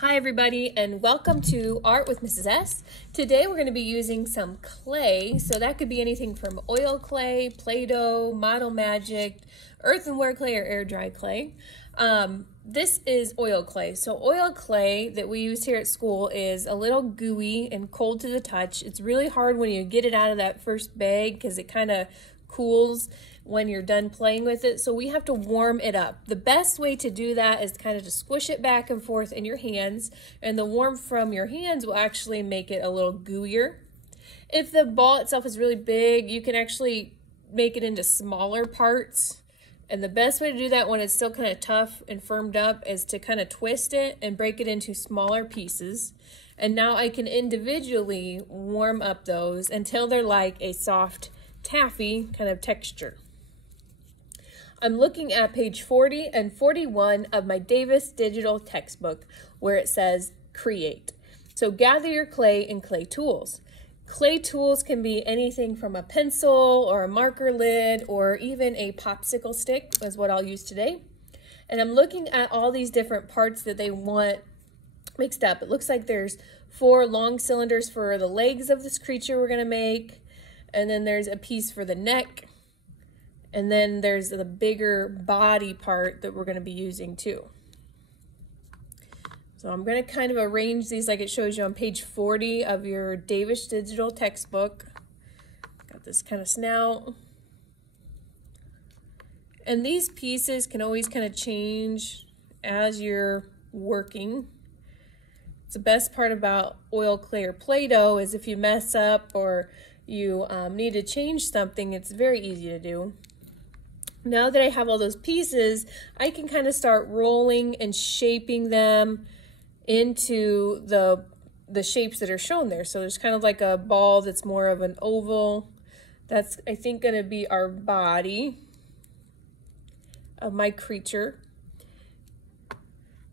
Hi everybody, and welcome to Art with Mrs. S. Today we're going to be using some clay, so that could be anything from oil clay, Play-Doh, Model Magic, earthenware clay, or air dry clay. This is oil clay. So oil clay that we use here at school is a little gooey and cold to the touch. It's really hard when you get it out of that first bag because it kind of cools when you're done playing with it, so we have to warm it up. The best way to do that is kind of to squish it back and forth in your hands, and the warmth from your hands will actually make it a little gooier. If the ball itself is really big, you can actually make it into smaller parts, and the best way to do that when it's still kind of tough and firmed up is to kind of twist it and break it into smaller pieces. And now I can individually warm up those until they're like a soft taffy kind of texture. I'm looking at page 40 and 41 of my Davis digital textbook where it says create. So gather your clay and clay tools. Clay tools can be anything from a pencil or a marker lid or even a popsicle stick is what I'll use today. And I'm looking at all these different parts that they want mixed up. It looks like there's 4 long cylinders for the legs of this creature we're going to make. And then there's a piece for the neck. And then there's the bigger body part that we're going to be using too. So I'm going to kind of arrange these like it shows you on page 40 of your Davis digital textbook. Got this kind of snout. And these pieces can always kind of change as you're working. It's the best part about oil clay or Play-Doh is if you mess up or you need to change something, it's very easy to do. Now that I have all those pieces, I can kind of start rolling and shaping them into the shapes that are shown there. So there's kind of like a ball that's more of an oval. That's, I think, going to be our body of my creature.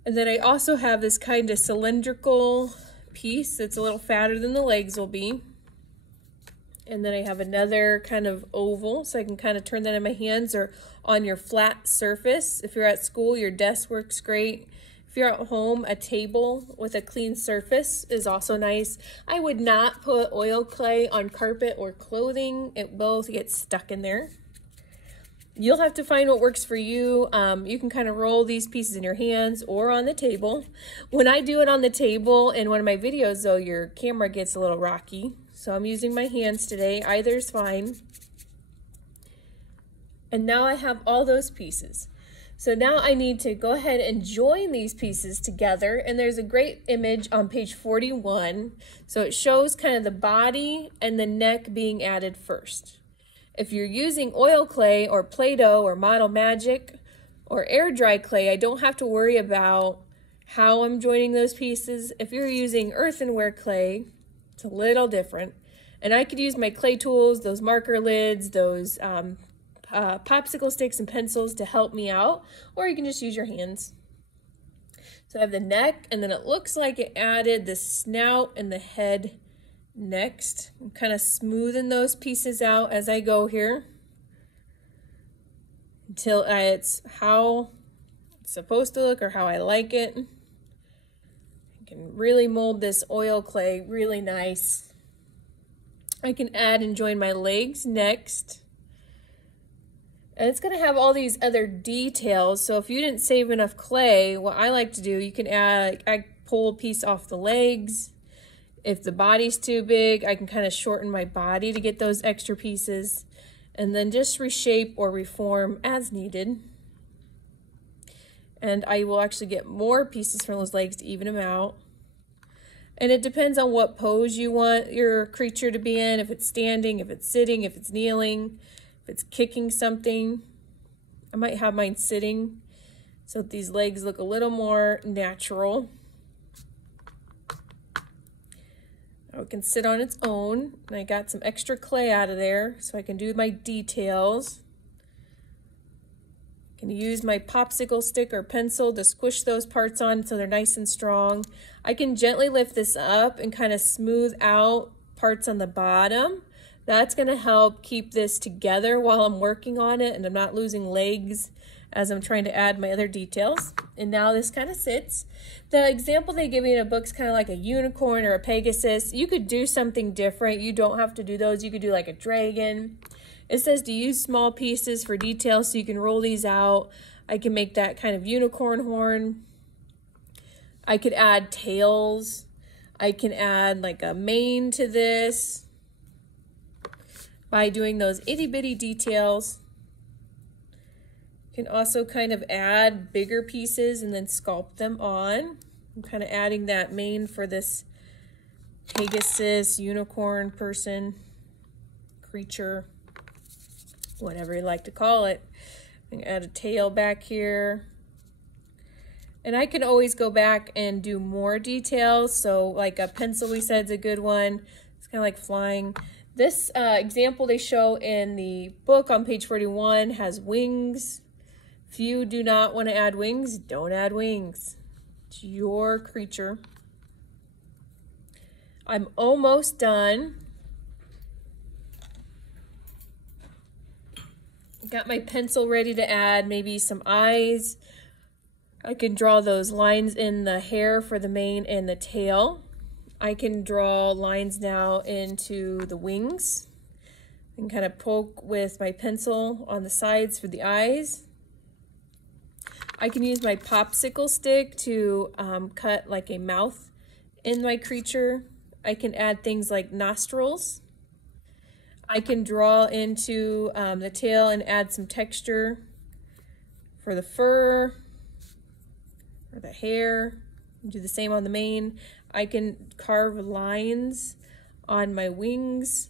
And then I also have this kind of cylindrical piece that's a little fatter than the legs will be. And then I have another kind of oval, so I can kind of turn that in my hands or on your flat surface. If you're at school, your desk works great. If you're at home, a table with a clean surface is also nice. I would not put oil clay on carpet or clothing. It will get stuck in there. You'll have to find what works for you. You can kind of roll these pieces in your hands or on the table. When I do it on the table in one of my videos, though, your camera gets a little rocky. So I'm using my hands today. Either's fine. And now I have all those pieces. So now I need to go ahead and join these pieces together. And there's a great image on page 41. So it shows kind of the body and the neck being added first. If you're using oil clay or Play-Doh or Model Magic or air dry clay, I don't have to worry about how I'm joining those pieces. If you're using earthenware clay, it's a little different. And I could use my clay tools, those marker lids, those popsicle sticks and pencils to help me out, or you can just use your hands. So I have the neck, and then it looks like it added the snout and the head next. I'm kind of smoothing those pieces out as I go here until it's how it's supposed to look or how I like it. Can really mold this oil clay really nice. I can add and join my legs next. And it's going to have all these other details. So if you didn't save enough clay, what I like to do, you can add, I pull a piece off the legs. If the body's too big, I can kind of shorten my body to get those extra pieces. And then just reshape or reform as needed. And I will actually get more pieces from those legs to even them out. And it depends on what pose you want your creature to be in, if it's standing, if it's sitting, if it's kneeling, if it's kicking something. I might have mine sitting so that these legs look a little more natural. Now it can sit on its own. And I got some extra clay out of there so I can do my details. Can use my popsicle stick or pencil to squish those parts on so they're nice and strong. I can gently lift this up and kind of smooth out parts on the bottom. That's going to help keep this together while I'm working on it and I'm not losing legs as I'm trying to add my other details. And now this kind of sits. The example they give me in a book is kind of like a unicorn or a Pegasus. You could do something different. You don't have to do those. You could do like a dragon. It says to use small pieces for detail, so you can roll these out. I can make that kind of unicorn horn. I could add tails. I can add like a mane to this by doing those itty bitty details. You can also kind of add bigger pieces and then sculpt them on. I'm kind of adding that mane for this Pegasus, unicorn person, creature, whatever you like to call it. I can add a tail back here. And I can always go back and do more details. So like a pencil we said is a good one. It's kind of like flying. This example they show in the book on page 41 has wings. If you do not want to add wings, don't add wings. It's your creature. I'm almost done. Got my pencil ready to add maybe some eyes. I can draw those lines in the hair for the mane and the tail. I can draw lines now into the wings and kind of poke with my pencil on the sides for the eyes. I can use my popsicle stick to cut like a mouth in my creature. I can add things like nostrils. I can draw into the tail and add some texture for the fur or the hair. Do the same on the mane. I can carve lines on my wings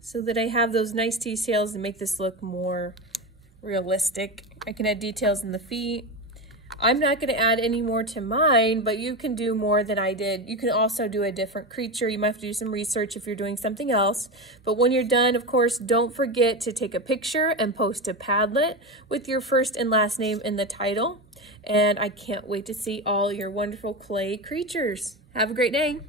so that I have those nice details and make this look more realistic. I can add details in the feet. I'm not going to add any more to mine, but you can do more than I did. You can also do a different creature. You might have to do some research if you're doing something else. But when you're done, of course, don't forget to take a picture and post to Padlet with your first and last name in the title. And I can't wait to see all your wonderful clay creatures. Have a great day.